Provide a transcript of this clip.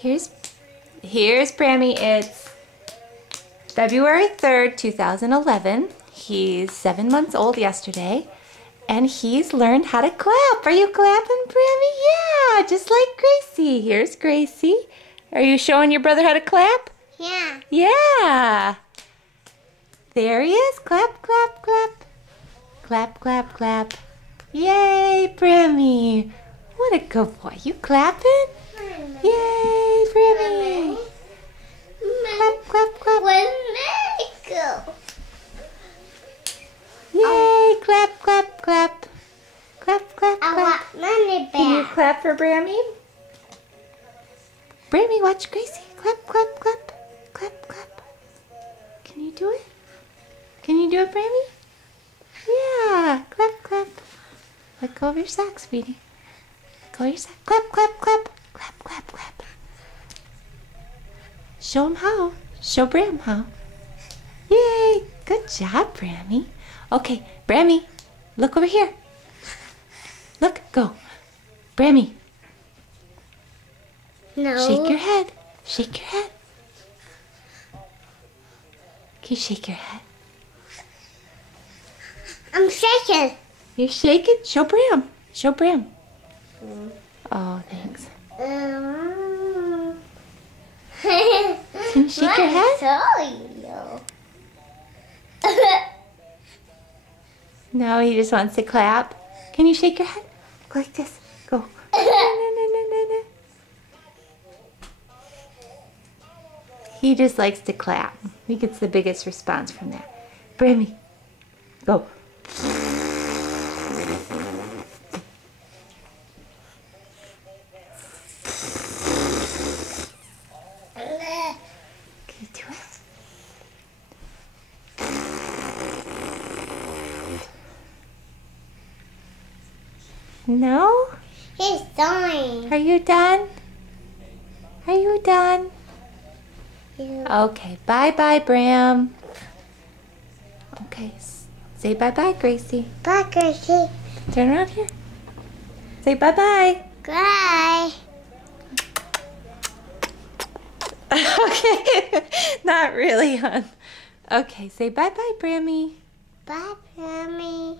Here's Brammy. It's February 3rd, 2011. He's 7 months old yesterday, and he's learned how to clap. Are you clapping, Brammy? Yeah, just like Gracie. Here's Gracie. Are you showing your brother how to clap? Yeah. Yeah. There he is. Clap, clap, clap. Clap, clap, clap. Yay, Brammy. What a good boy. You clapping? Yay, Brammy. Clap, clap, clap. Where's Mommy go? Yay, clap, clap, clap. Clap, clap, I clap. want Mommy Can you back. clap for Brammy? Brammy, watch Gracie. Clap, clap, clap. Clap, clap. Can you do it? Can you do it, Brammy? Yeah. Clap, clap. Let go of your sock, sweetie. Let go of your sock. Clap, clap, clap. Clap, clap, clap. Show him how. Show Bram how. Yay. Good job, Brammy. Okay, Brammy, look over here. Look, go. Brammy, No. shake your head. Shake your head. Can you shake your head? I'm shaking. You're shaking? Show Bram. Show Bram. Oh, thanks. Can you shake your head? No, he just wants to clap. Can you shake your head? Go like this. Go. Na, na, na, na, na. He just likes to clap. He gets the biggest response from that. Brammy, go. Can you do it? No? He's dying. Are you done? Are you done? Yeah. Okay, bye-bye, Bram. Okay, say bye-bye, Gracie. Bye, Gracie. Turn around here. Say bye-bye. Bye. Okay, not really, hon. Okay, say bye-bye, Brammy. Bye, Mommy.